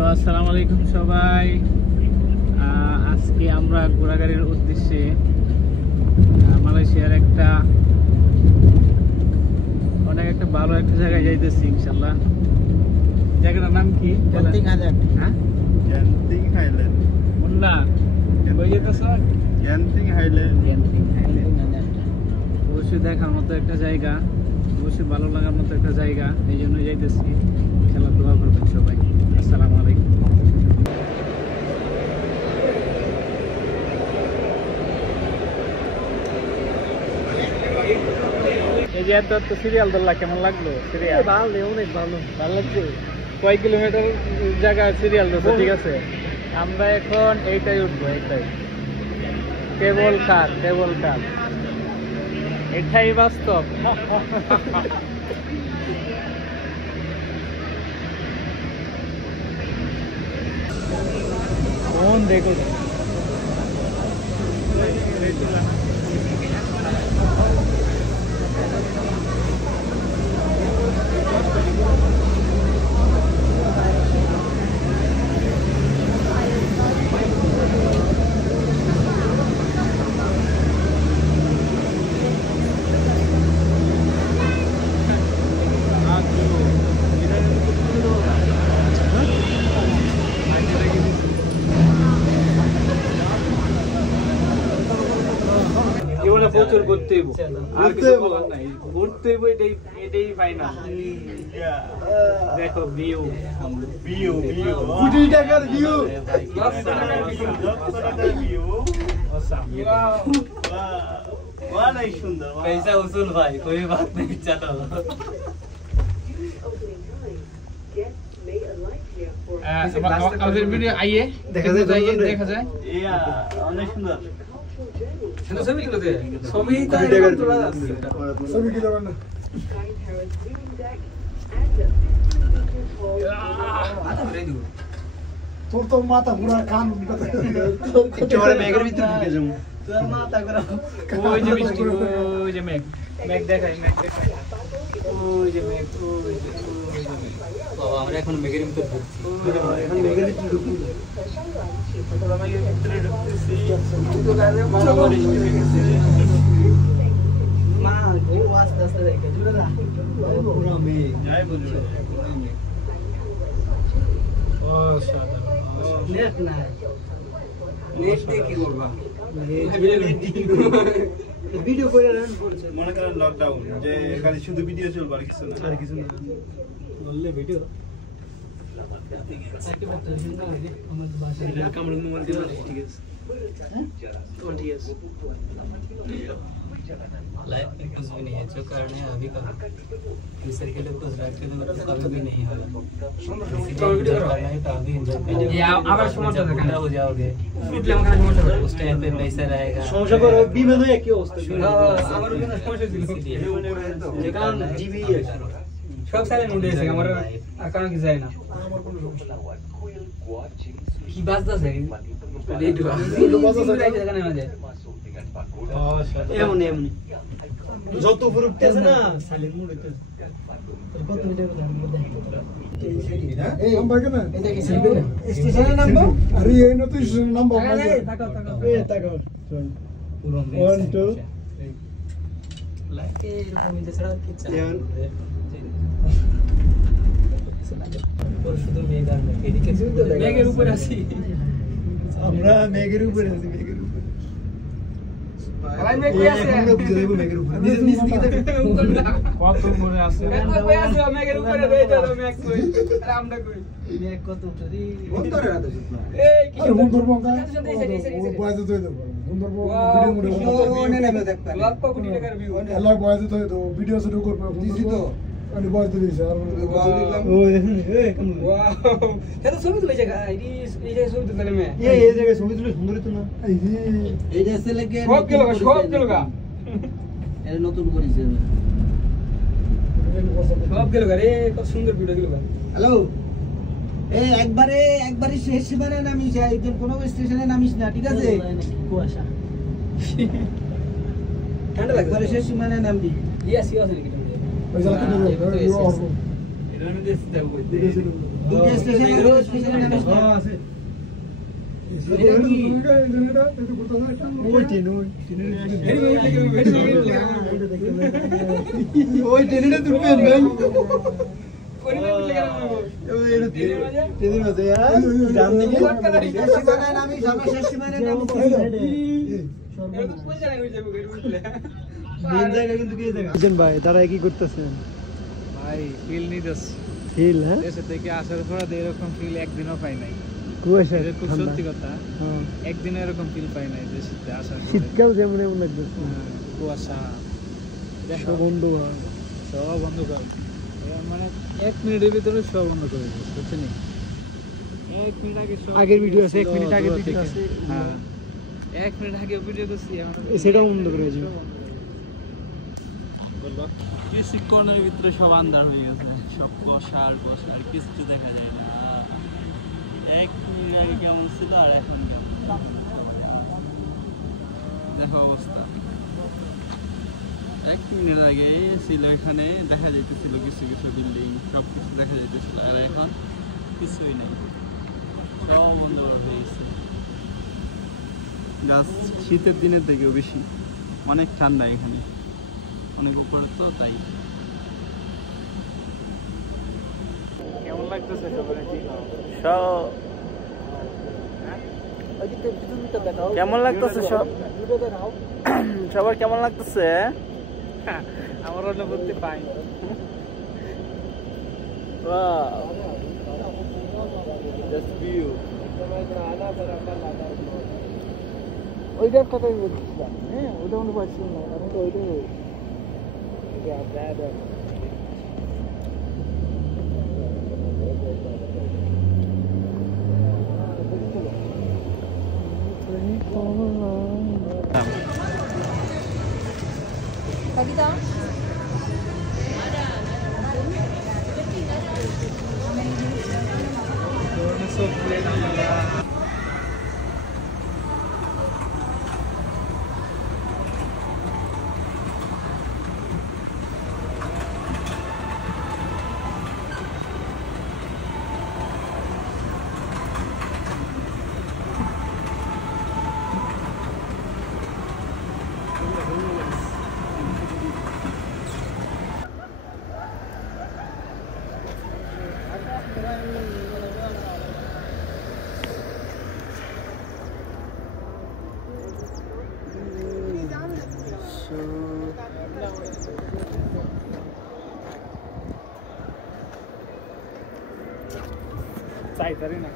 Hello, আসসালামু আলাইকুম সবাই। আজকে আমরা ঘোরাঘুরির উদ্দেশ্যে মালয়েশিয়ার অনেক ভালো একটা জায়গায় যাইতেছি ইনশাআল্লাহ। জায়গাটার নাম কি? Genting island. হ্যাঁ, জেন্টিং হাইল্যান্ড। মুন্না কই যেতেছ? Genting highland. অবশ্যই দেখার মতো একটা জায়গা, অবশ্যই ভালো লাগার মতো একটা জায়গা, এই জন্য যাইতেছি। ইনশাআল্লাহ দোয়া করবেন সবাই। আসসালামু আলাইকুম। এই যে এত সিরিয়াল ধরলা, কেমন লাগলো? সিরিয়াল ভালো, অনেক ভালো। ভালো লাগছে। কয় কিলোমিটার জায়গা সিরিয়াল ধরছে, ঠিক আছে। আমরা এখন এইটাই উঠবো, এইটাই কেবল কার, এটাই বাস্তব। কোন দেখো প্রচুর ঘুরতে হইব, আর কিছু বলার নাই। ঘুরতে হইব, এটাই ফাইনাল। দেখো ভিউ, 20 টাকার ভিউ। অনেক সুন্দর। पैसा वसूल भाई, कोई बात नहीं, चलो। আমাদের ভিডিও আইয়ে দেখা যায়। ইয়া অনেক সুন্দর। ছবি তুলো দে, ছবি তোলা যাচ্ছে। ছবি কি করবেন না? তোর তো মাথা পুরো কান চোরে মেঘের ভিতরে ঢুকে যাবো। তোর মাথা করে ওই যে বৃষ্টি, ওই যে মেঘ দেখাই, ওই যে মেঘ, বাবা আমরা এখন মেঘের ভিতরে ঢুকছি। এখন মেঘের ভিতরে ঢুকবো। মা ওই আস্তে আস্তে দেখে জুড়ে দা পুরো মেঘ যাই বলছো। নেট নাই, নেট দিয়ে কি করবা? ভিডিও করে রান করছে, মনে করেন লকডাউন, যে খালি শুধু ভিডিও চলবে আর কিছু না। বললে ভিডিও लाइफ में कुछ भी नहीं है, जो करना है अभी करो। फ्यूचर के लिए कुछ रख के तो मतलब कभी भी नहीं होगा। करना है तो अभी एंजॉय करो। ये आवाज समझ में हो जाओगे, उस टाइम पे पैसा रहेगा। সমস্যা করো বিমান হয়ে কি অবস্থা? আমার কোনো সমস্যা ছিল যেখান জিবি সব সাইলেন্ট উঠে গেছে আমার, আর কারণ কি যায় না। আমার কোনো সমস্যা কি বাজদাছে এইটু বাজদাছে এখানে মাঝে এমন যত উপর উঠতেছে না সাইলেন্ট মোড হইতেছে। কত মিটার এই আমরা কেন এই দেখি স্টেশনের নাম্বার। আরে এই না তো স্টেশনের নাম্বার তাকাও এই তাকাও পুরো 1 2 লাইকে এরকম ইতে ছাড়া কি চাই শুধু মেঘ আর মেঘ, এদিকে মেঘের উপরে আছি আমরা মেঘের উপরে আছি। ভাই মেঘ কই আছে? আমরা বুঝে দেব মেঘের উপরে। নিচ দিকে দেখো কত উপরে আছে। কই আছে মেঘের উপরে? রে তো মেঘ কই, আর আমরা কই? মেঘ কত উপরে রে? বন্ধরে রাতে শুধু এই কি সুন্দর বঙ্গা এই ও বয়স তো দেব সুন্দর ভিডিও মোডে নে নেমে দেখতে লক্ষ কোটি টাকার ভিউ। আল্লাহ বয়স তো দেব ভিডিও শুরু করব দিছি তো আমি বয়স দিছি আর ও দেখুন এই কেমন ওয়াও, এটা ছবি তুলে জায়গা এই জায়গায় ছবি তুলতে নেমে এই জায়গায় ছবি তুলে সুন্দর তো না। এই যে সব গেল গা এটা নতুন করেছে সব গেল গা রে, কত সুন্দর ভিডিও গেল গা। হ্যালো এই একবারে শেষ সীমানায় নামিস, একজন কোনো স্টেশনে নামিস না, ঠিক আছে? কুয়াশা ঠান্ডা লাগবে, একবারে শেষ সীমানায় নামবি। ইয়েস ইয়েস নাকি তুমি ওই জায়গাটা এটা আমি দেখতে যাবো দুটো স্টেশনে নামিস না। আছে ওই ট্রেনে তুলবেন ভাই সীমানায় নামিস, আমরা শেষ সীমানায় নামিস। ভাই তারা কি করতেছেন ভাই ফিল নিতেছি ফিল হ্যাঁ দেশে থেকে আসার পর এরকম ফিল একদিনও পাই নাই। কুয়াশা এটা খুব সত্যি কথা, হ্যাঁ একদিন এরকম ফিল পাই নাই দেশে আসার পরে। শীতকাল যেমন এমন লাগতেছে হ্যাঁ, কুয়াশা সব বন্ধ সব বন্ধ কর, মানে 1 মিনিটের ভিতরে সব বন্ধ করে দিচ্ছে, বুঝছেন? 1 মিনিট আগে সব আগের ভিডিও আছে, 1 ছিল, মিনিট আগের দূর ভিডিও থেকে। আছে। হ্যাঁ 1 মিনিট আগে ভিডিও করছি, সেটাও বন্ধ করে দিয়েছে। কিছুক্ষণের ভিতরে সব আন্ধার হয়ে গেছে, সব কুয়াশা আর কুয়াশা, আর কিছু দেখা যায় না। 1 মিনিট আগে কেমন ছিল আর এখন কেমন, দেখো অবস্থা। 1 মিনিট আগে ছিল এখানে দেখা যাইতেছিল কিছু কিছু বিল্ডিং, সব কিছু দেখা যাইতেছিল, আর এখন কিছুই নেই, সব বন্ধ হয়ে গেছে। শীতের দিনের থেকেও বেশি অনেক ঠান্ডা এখানে, অনেক উপরে তো, তাই। কেমন লাগতেছে কেমন লাগতেছে সবার কেমন লাগতেছে? আমার অনুভূতি পাই ওইটার কথাই বলছিলাম, হ্যাঁ ওটা মনে পাচ্ছিলাম না, আমি তো ওইটাই চাই তারি না।